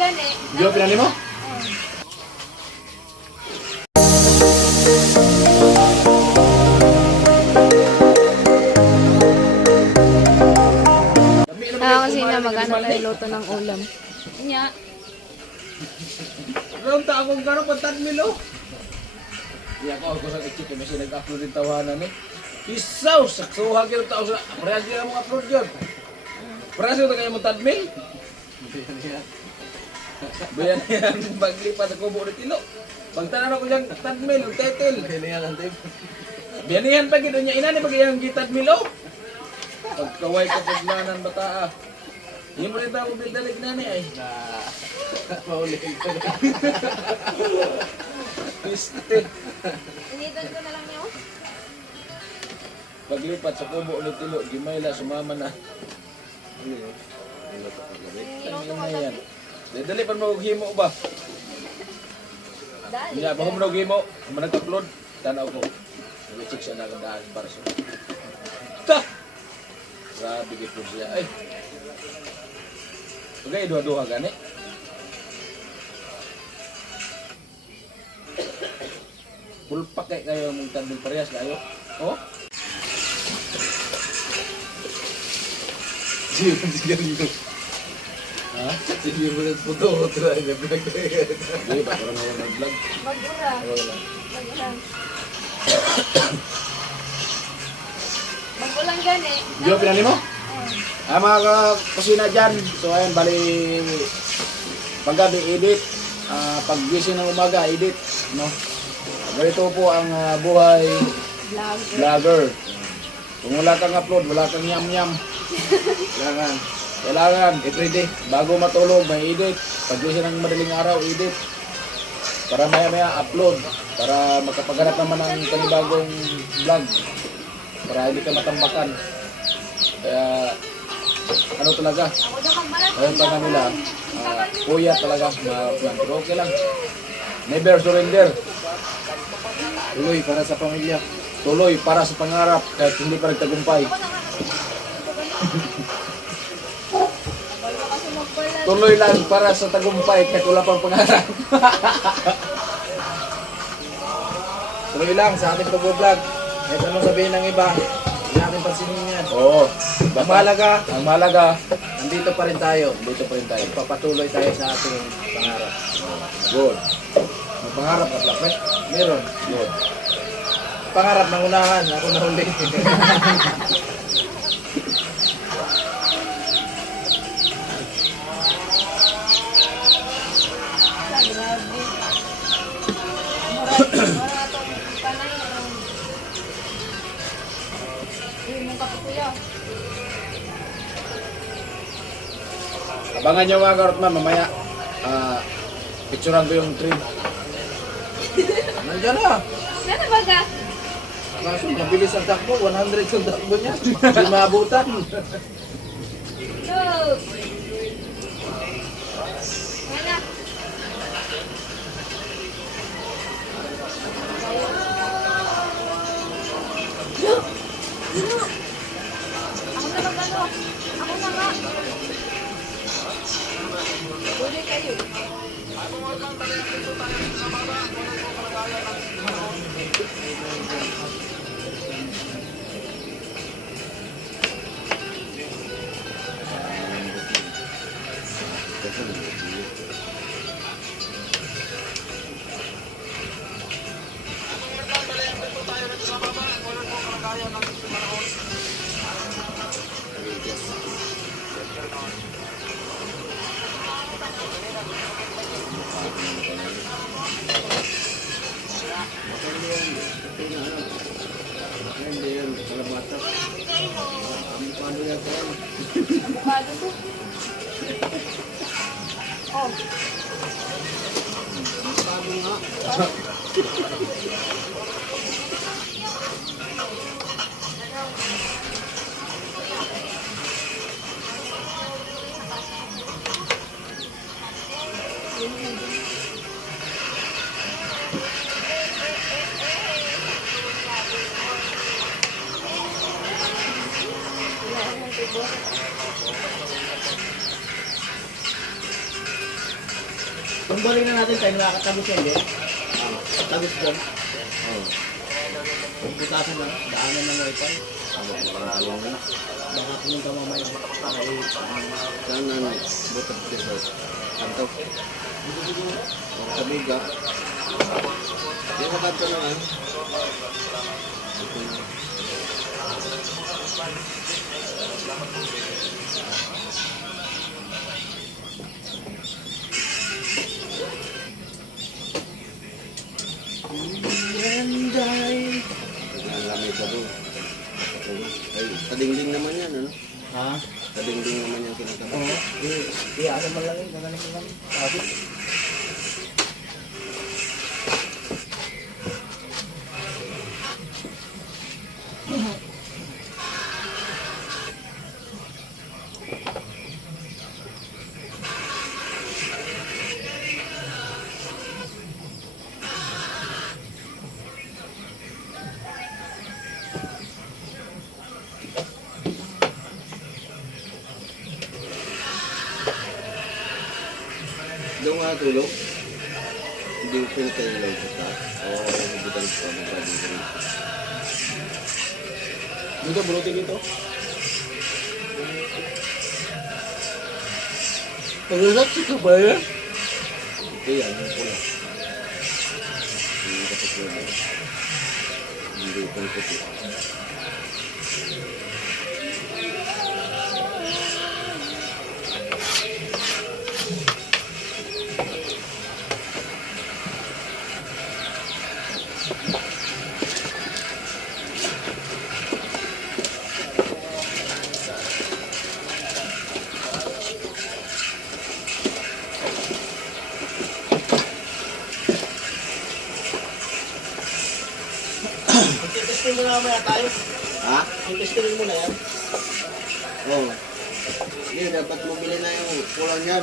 gani. Di ba pinali mo? Kasi na magano tayo luto ng ulam. Nya. Ron ta akong karo pagtadmilo. Iya ko sa ikit kasi nag-upload din tawanan eh. Isaw saksuha gyud ta sa parehas gyud mo upload gyud. Parehas gyud kayo mo tadmil. Bayan yan paglipat ko buo tilo. Pagtanan ako yang tadmil title. Kaniyan ang tip. Bianihan pa gid nya inani pag yang gitadmilo. Pagkaway ka paglanan bataa. Hindi mo rin ako bildalig na ni ay. Paulit ka na. Piste. Initan ko na lang niyo. Paglipat sa kubo ulit tilo, gimayla, sumama na. Ano na yan? Dali pa mo himo ba? Dali. Hindi pa mo himo. Kung nag-upload, tanaw ko. Nag-check siya na kandaan para sa. Ta! Grabe gito siya. Ay! Okay, dua-dua gani. Pulpak kayo mong tandil parehas kayo. Oh? Sige dito. Ha? Sige mo na foto. Try na vlog. Hindi, baka na ako nag-vlog. Mag-ura. Mag-ura. Mag-ulang gani. Di ba pinali mo? Mga kusina dyan. So ayun, bali paggabi edit. Pag-gising ng umaga edit. No? Ganito po ang buhay vlogger. Kung wala kang upload, wala kang yam-yam. Kailangan everyday bago matulog may edit. Pag-gising ng madaling araw edit. Para maya-maya upload. Para makapaghanap naman ng panibagong vlog. Para hindi ka matambakan. Kaya ano talaga? Ayun pa nga nila. Kuya talaga. Pero okay lang. Never surrender. Tuloy para sa pamilya. Tuloy para sa pangarap kahit hindi pa nagtagumpay. Tuloy lang para sa tagumpay kahit wala pang pangarap. Tuloy lang sa ating pag-vlog. Kahit anong sabihin ng iba, hindi natin pansinin yan. Oo. Ang mahalaga, nandito pa rin tayo. Papatuloy tayo sa ating pangarap. Good. May pangarap ka, Black? Meron. Good. Pangarap ng unahan, ako na huli. Abangan nyo mga karotman, mamaya picturean ko yung tree. Nandiyan na. Ano ba ka? Kaso mabilis ang takbo, 100 ang takbo niya. Hindi maabutan. Go! Mana? Ako na magano. Ako na nga. Pwede kayo. Bukado to. Oh. Bukado nga. Kung balik na natin tayo, nakakatagos yan din. Tagos doon. Oo. Kung butasan na, daanan ng wifi. Ayun. Baka pumunta mamaya para Saan na butot dito? Kanto. Sa biga. Yung kanto naman. Lamay sa doon. Ay, kadingding naman yan, ano? Ha? Kadingding naman yung kinakaba. Oo. Ano man lang yun, gagaling mo lang. Sabi. Doon nga tulog. Hindi ko pinatay yung light sa taas. Oo, hindi ka rin pa magrading ko rin. Dito, bulutin dito. Pag-relax ka ba yan? Ito yan, yung pula. Hindi ka sa pula. Hindi ko puti. Testing mo na mamaya tayo. Ha? Testing mo na yan. Oo. Hindi, dapat mabili na yung kulang yan.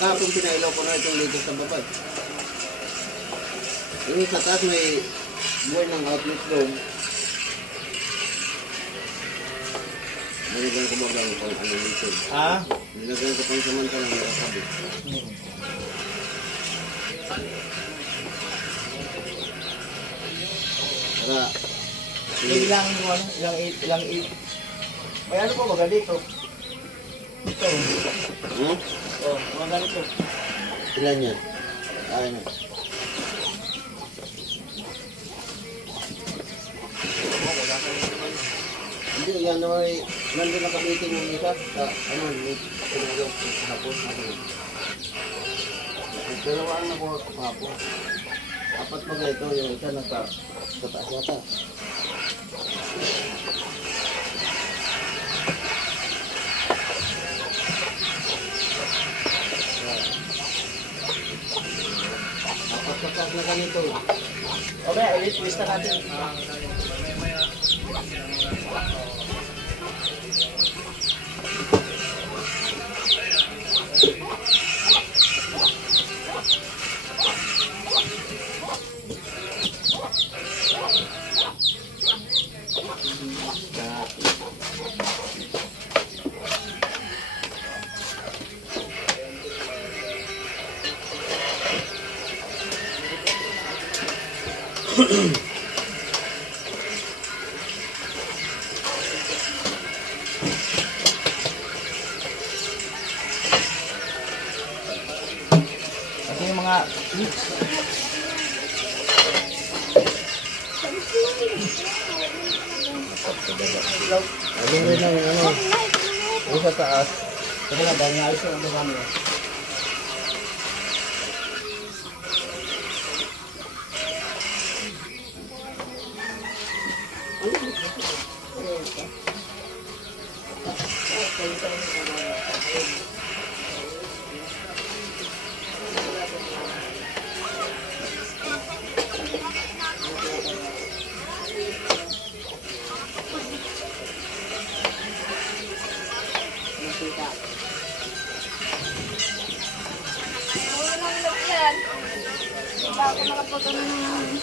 Kapag pinailaw ko na itong dito sa baba. Yung sa taas may buhay ng outlet doon. Nilagyan ko magang kung ano dito. Ha? Nilagyan ko pang samantalang nakakabit. Para Ilang ano? Ilang 8. May ano pa ba dito? Ito. hmm? Oh, mga ganito. Ilan yan? Kaya na. Hindi, yan ay nandun nakabitin yung isa sa ano, may pinagaw sa hapon. Dalawa ang nakuha ko hapon. Apat pa ito, yung isa nasa taas yata. Apat sa taas na ganito. Okay, lista natin. Ito yung mga mix. Ayun rin lang yung ano. Yung sa taas. Sige na, dahil nga ayos yung ano kami. Wala lang yan. Bago nakapagano ng...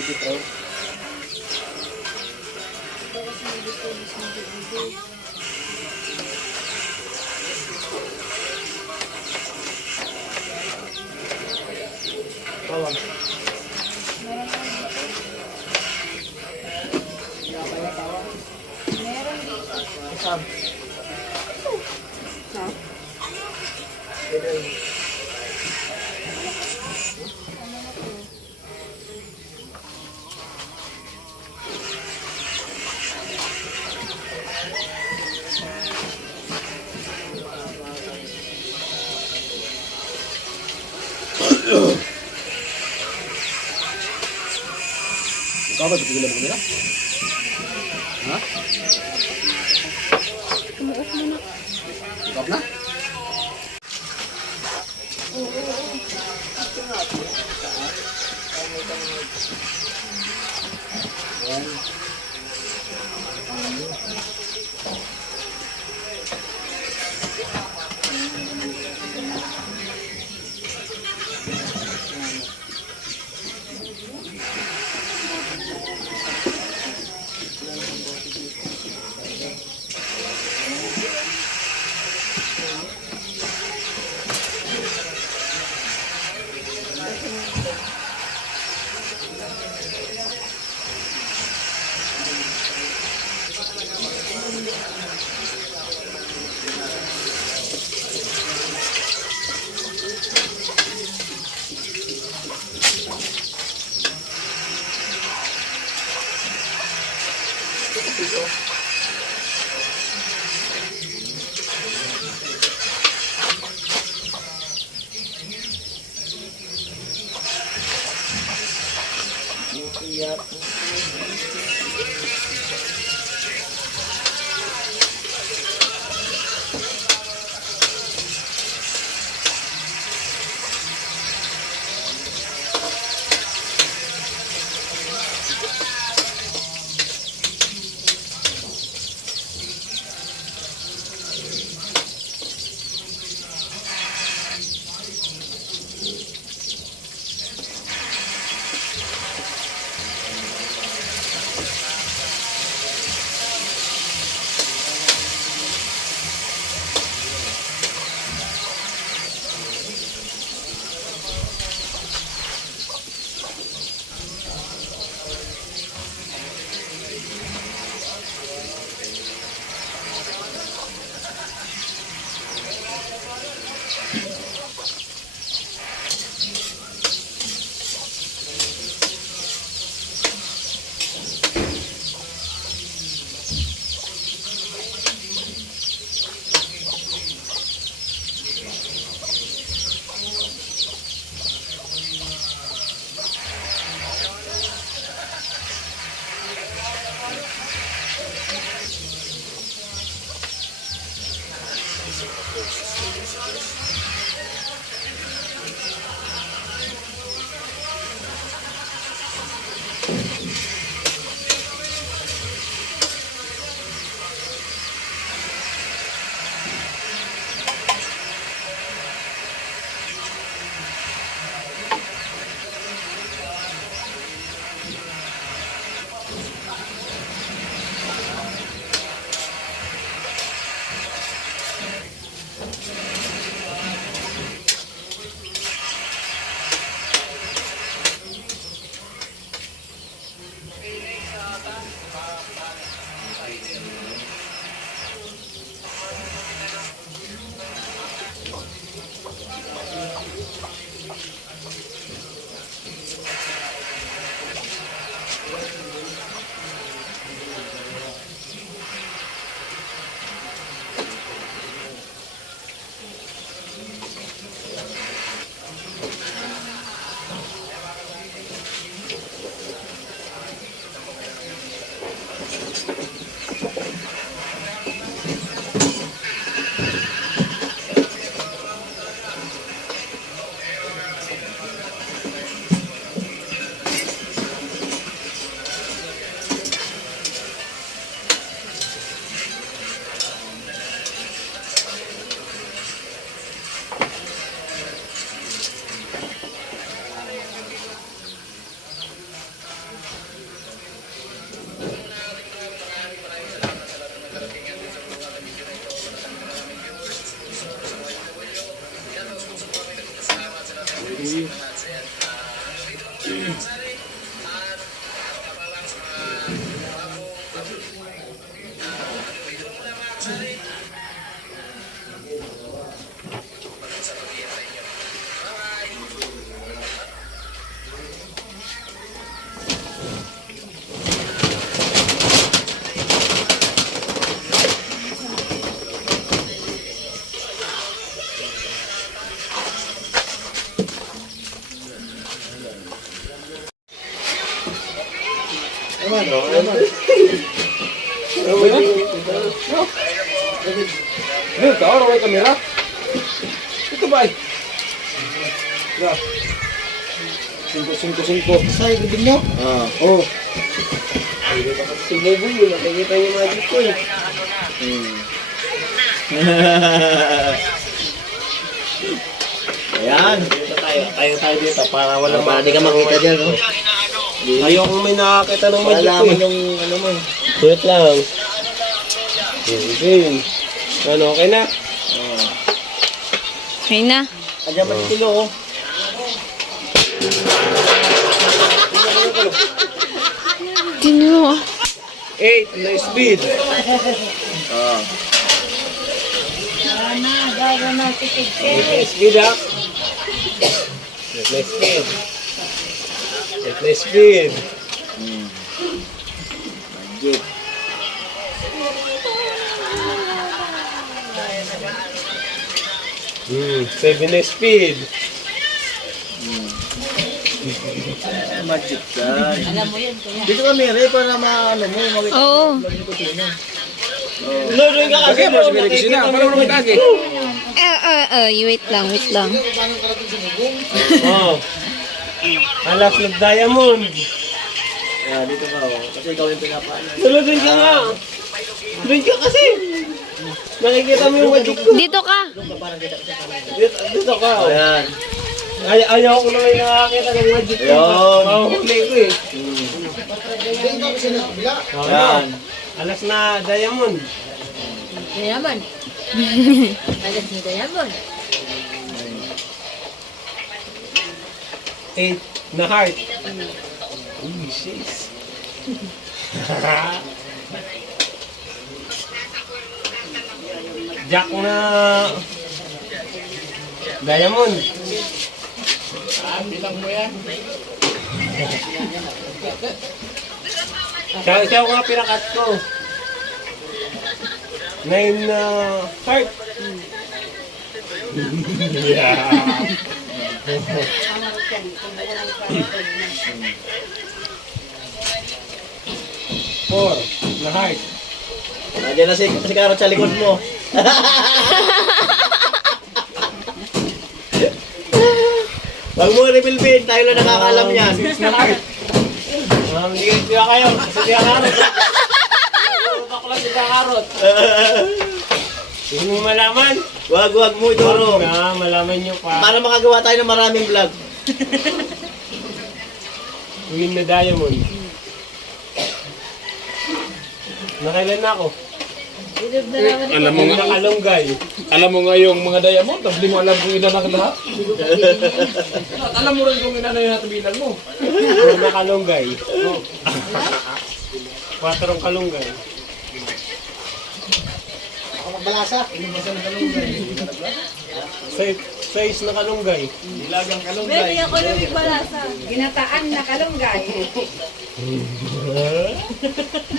dito bro. Bawang. Meron dito. Isang. Ha? Pwede. Ikaw ba tigilan mo nila? Ha? Tumuok mo na. Ikaw na? Ayun, kaoro may kamera. Ito ba ay? 5-5-5. Sa ibig nyo? Oh. Sige, boy. Nakikita niyo magic ko eh. Ayan. Tayo dito para wala Para di ka makita dyan, no? Ayoko may nakakita ng magic ko Malaman eh. yung ano mo. Wait lang. Okay. Ano, okay na? Okay na. Ayan man kilo, oh. Tino. 8 na speed. Speed ha? 8 na speed. 8 na speed. Magic. Hmm, 7 na speed. Magic ka. Alam mo yun, kaya. Dito kami, Ray, para maano mo, makita Oo. mo sino. Lolo ka kasi Lagay mo sa Mary Kusina. Paano mo naman lagi? Wait lang, wait lang. Oh. Alas ng diamond. Ayan, dito ka, oh. Kasi ikaw yung pinapaan. Lolo, doon ka nga. Doon ka kasi. Nakikita mo yung magic ko. Dito ka. Dito ka. Oh. Ayan. Ayaw ko na may nakakita ng magic ko. Ayun. Mahuli ko eh. Ayan. Alas na diamond. Diamond. Alas ni Diamond. 8 na heart. Uy, sis. Jack na diamond. Bilang mo yan. Siya ko nga pinakat ko. 9 na heart. Yeah. Four na heart. Nandiyan na si Karot sa likod mo. Wag mo rebilbin, tayo lang nakakaalam yan. Na heart. Hindi ka kayo. Kasi di ka karot. Ako lang di ka karot. Hindi mo malaman. Wag mo, Doro. Na, malaman nyo pa. Para makagawa tayo ng maraming vlog. Win na diamond. Nakailan na ako? Alam mo Win nga, na kalunggay. alam mo nga yung mga diamond, tapos di mo alam kung inanak lahat. Alam mo rin kung inanay na bilang mo. Win na kalunggay. 4 kalunggay. Ako magbalasa. Inubasan ng kalunggay. 6 na kalunggay. Ilagang kalunggay. Baby, ako na balasa. Ginataan na kalunggay.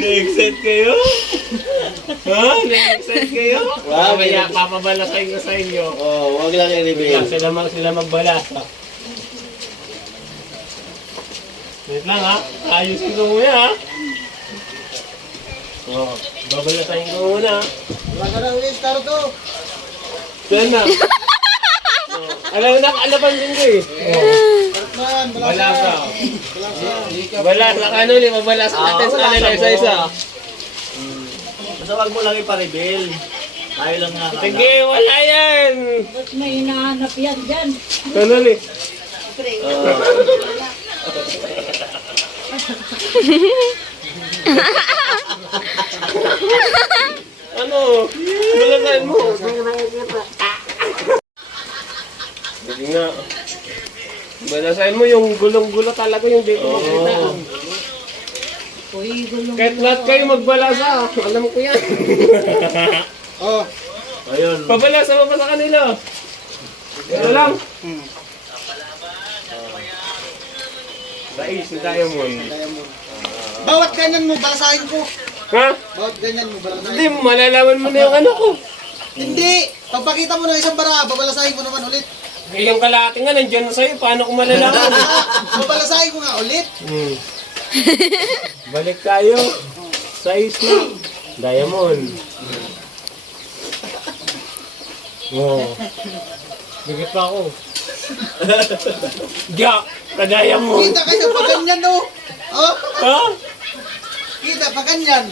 Na-excite kayo? Ha? Na-excite kayo? Wag. Mamaya, papabalasay ko sa inyo. Oh, wag lang i-reveal. Sila magbalasa. Wait lang ha. Ayusin ko muna ha. Oh, babalasahin ko muna. Wala ka na ulit, Karot to. Diyan na. Alam na, alapan din ko eh. Man, Balasa. Balasa ka nun eh. Mabalasa natin sa kanila isa-isa. Basta wag mo lang ipa-reveal. Tayo lang nga. Sige, wala yan. Ba't may hinahanap yan dyan? Ano eh? Ano? Balasan mo. Sige nga. Balasan mo yung gulong-gulo talaga yung dito makita. Uy, gulong. Kahit lahat kayo magbalasa. Alam ko yan. Oh. Ayun. Pabalasa mo pa sa kanila. Ano lang? Sais na diamond. Bawat ganyan mo, balasahin ko. Ha? Bawat ganyan mo, balasahin Hindi, malalaman mo na yung ano ko. Hindi! Pagpakita mo ng isang bara, babalasahin ko naman ulit. Eh, yung kalahati nga, nandiyan na sa'yo. Paano ko malalaman? Babalasahin ko nga ulit. Balik tayo. Sa isla. Diamond. Oo. Bigit pa ako. Diya, ka-diamond. Kita kayo pa ganyan, no? Oh, Ha? kita pa ganyan.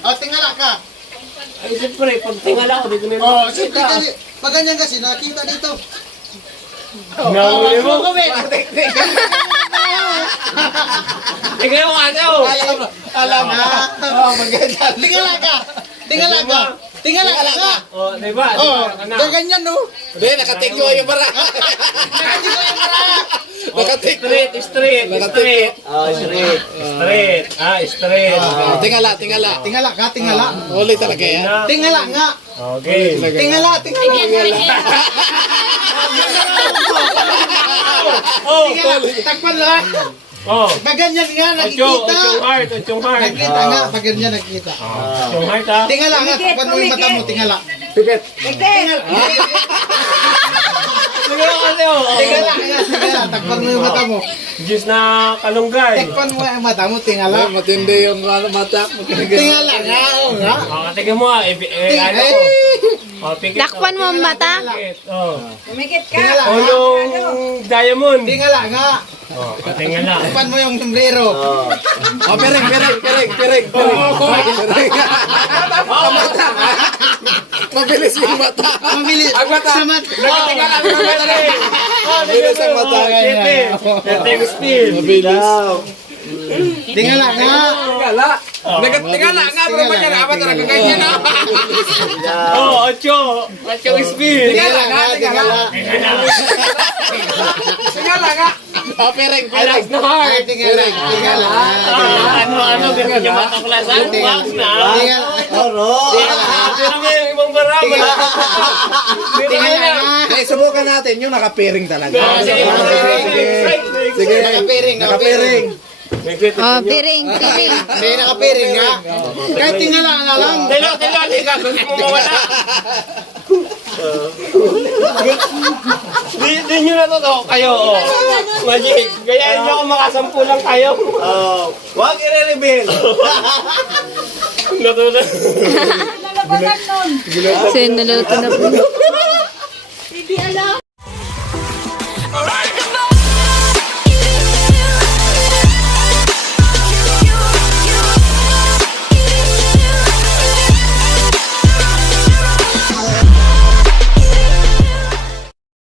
Oh, tingala ka. Ay, siyempre, pag tingala ko, dito na Oh, yung siyempre kasi, pa ganyan kasi, nakita dito. Nahuli mo. Tingnan mo ano. Alam na. Oh, maganda. Tingala ka. Tingala ka. Tingala ka. Oh, diba? Oh, Diba? ganyan, no? Hindi, nakatiklo yung bara. Nakati ko yung mara. Nakatiklo. Straight. Oh, straight. Straight. Tingala. Tingala ka, tingala. Huli talaga yan. Tingala nga. Okay. Tingala. Oh, Takpan lang. oh. Paganyan nga, Ochong nakikita. heart. Nakikita nga, paganyan nakikita. Ochong heart ha. Tingala nga, takpan mo yung mata mo, tingala. Pikit. Tingala. Tingnan kasi oh. Tingala nga, tingala. Takpan mo yung mata mo. Diyos na kalunggay. Takpan mo yung mata mo, tingala. Matindi yung mata. Tingala nga, oo nga. Oh, tingnan mo ah. Ano ko. Oh, pikit. Takpan mo ang mata. Pikit. Oh. Umikit ka. Tingala Oh, nga. yung diamond. Tingala nga. Oh, tingnan na. Takpan mo yung sombrero. Oh, piring. Mabilis yung mata. Mabilis. Ang mata. Sa mata. Nakatingala. Oh, Bilis ang mata. Siyete speed. Mabilis. Tingala nga. Tingala. Nagatingala nga. Pero ba yan? Apat talaga ganyan na. Oh, ocho speed. Tingala nga, tingala. Tingala nga. Oh, piring. Alas na heart. Tingala. Tingala. Ano, ganyan yung matuklasan? Wag na. Tingala. Pero may ibang barama. Tingala nga. Eh, subukan natin yung nakapiring talaga. Sige. Nakapiring. Oh, piring. May nakapiring nga. Kahit tingala na lang. Tilo, liga. Gusto mo mawala. Di nyo na totoo kayo, oh. Magic. Gayahin nyo kung makasampu lang kayo. Huwag i-reveal. Natulad. Nalabasan nun. So, nuluto na po. Hindi alam.